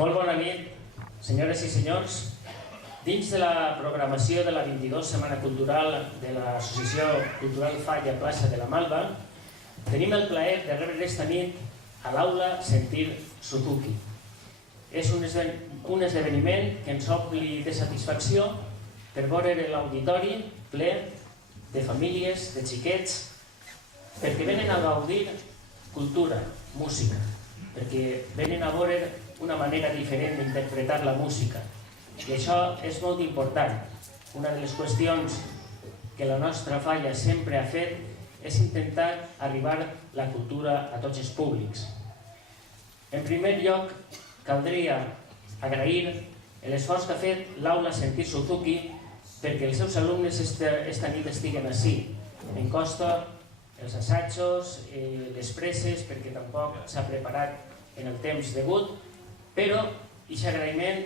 Molt bona nit, senyores i senyors. Dins de la programació de la 22 Setmana Cultural de l'Associació Cultural Falla Plaça de la Malva, tenim el plaer de rebre esta nit a l'Aula Sentir Suzuki. És un esdeveniment que ens ompli de satisfacció per veure l'auditori ple de famílies, de xiquets, perquè venen a gaudir cultura, música, perquè venen a veure una manera diferent d'interpretar la música. I això és molt important. Una de les qüestions que la nostra falla sempre ha fet és intentar arribar la cultura a tots els públics. En primer lloc, caldria agrair l'esforç que ha fet l'Aula Sentir Suzuki perquè els seus alumnes esta nit estiguen ací. Em costa els assajos, les presses, perquè tampoc s'ha preparat en el temps degut, però aquest agraïment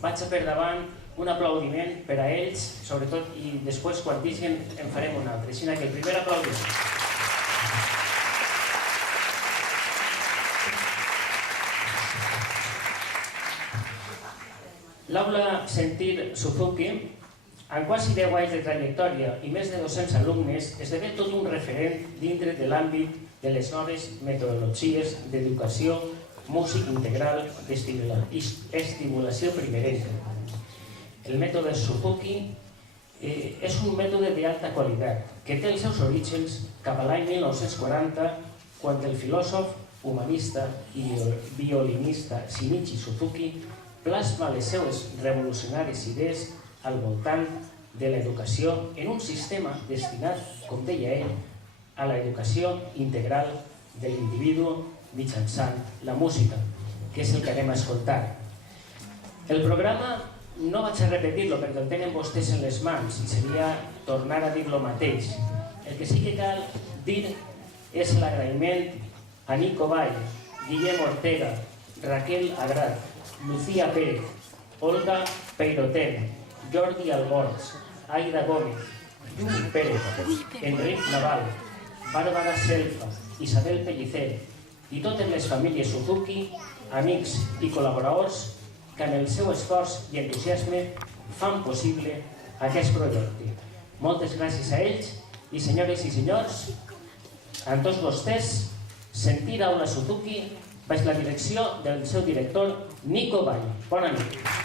vaig a per davant un aplaudiment per a ells, sobretot, i després quan diguen en farem un altre. Així que el primer aplaudiment. L'Aula Sentir Suzuki, amb quasi 10 anys de trajectòria i més de 200 alumnes, esdevé tot un referent dintre de l'àmbit de les noves metodologies d'educació, música integral d'estimulació primerenca. El mètode Suzuki és un mètode d'alta qualitat que té els seus orígens cap a l'any 1940, quan el filòsof, humanista i violinista Shinichi Suzuki plasma les seues revolucionàries idees al voltant de l'educació en un sistema destinat, com deia ell, a l'educació integral de l'individu mitjançant la música, que és el que anem a escoltar. El programa no vaig a repetir-lo perquè el tenen vostès en les mans i seria tornar a dir lo mateix. El que sí que cal dir és l'agraïment a Nico Vall, Guillem Ortega, Raquel Agrat, Lucía Pérez, Olga Peiroten, Jordi Alborz, Aida Gómez, Lluís Pérez, Enric Naval, Bàrbara Selfa, Isabel Pellicer i totes les famílies Suzuki, amics i col·laboradors que amb el seu esforç i entusiasme fan possible aquest projecte. Moltes gràcies a ells i senyores i senyors, amb tots vostès, Sentir Aula Suzuki baix la direcció del seu director Nico Vall. Bona nit.